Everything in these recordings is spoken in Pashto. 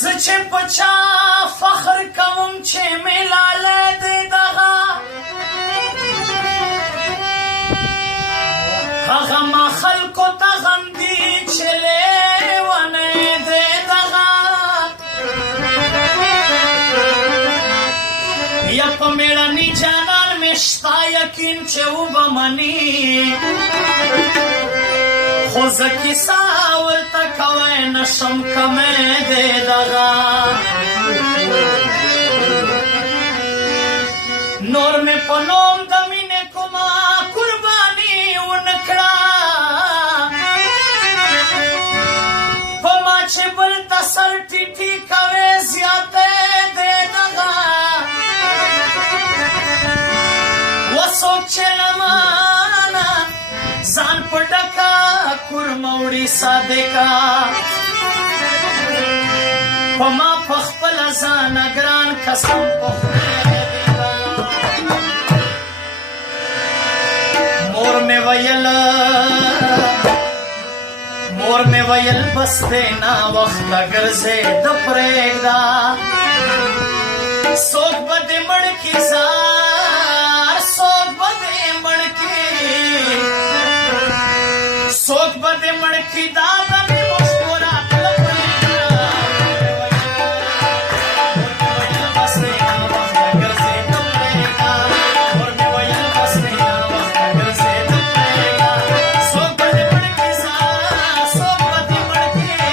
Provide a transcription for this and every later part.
زه چې په چا فخر کوم چې مې لالی دی دغه هغه ما خلکو ته غم دي چې لیونی دی دغه یا په مېړني جانان مې شته یقین چې وبه مني خو زه کیسه ورته کوی نشم کمی دی دغه نور مې په نوم د مینې کومه قرباني ونه کړه په ما چې بل ته سر ټیټي کوې زیاتی دی دغه وڅوک چې له مانه ځان په ډکه کورموړي صادقه په ما په خپله ځانه ګران قسم په خدای مور مې ویل بس دی ناوخته ګرځې د پرېږده څوک به دې مړ کي زار څوک به دې مړ کي څوک به دې مړ کي دا د مې مشوره کله پرېږده بس دی ناوخته ګرځې د پرېږده مور مې ویل بس دی ناوخته ګرځې د پرېږده څوک به دې مړ کي زار څوک به دې مړ کي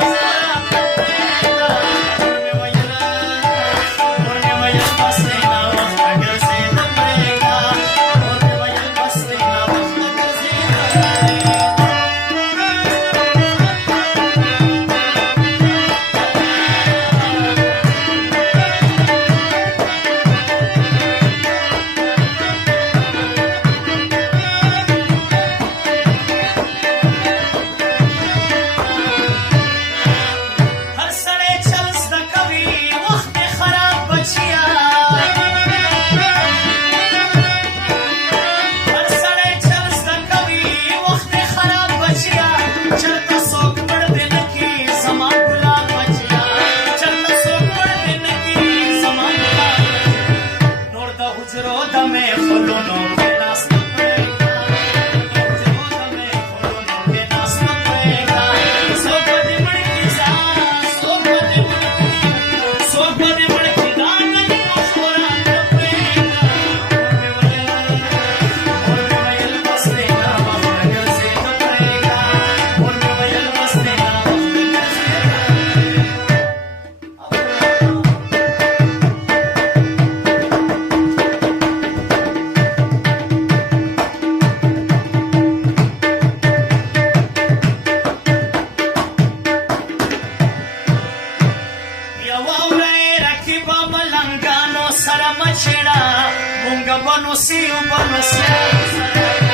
څوک به دې مړ کي دا د مې مشوره کله پرېږده مور مې ویل بس دی ناوخته ګرځې د پرېږده مور مې ویل بس دی ناوخته ګرځې د پرېږده هر سړی چل زده کوي وخت یې خراب بچیه هر سړی چل زده کوي وخت یې خراب بچیه چېرته څوک مړ دې نه کي زما ګلاب بچیه چېرته څوک مړ دې نه کي زما ګلاب بچیه نور د حجرو د محفلونو کې ناسته پرېږده د حجرو د محفلونو کې ناسته پرېږده څوک به دې مړ کي زار څوک به دې مړ کي څوک به دې مړ کي دا د مې مشوره کله پرېږده مور مې ویل بس دی ناوخته ګرځې د پرېږده مور مې ویل بس دی ناوخته ګرځې د یوه ورځ رقیبه ملنګانو سره مه چېړه مونږ به نو سي اوبه نو سیال سره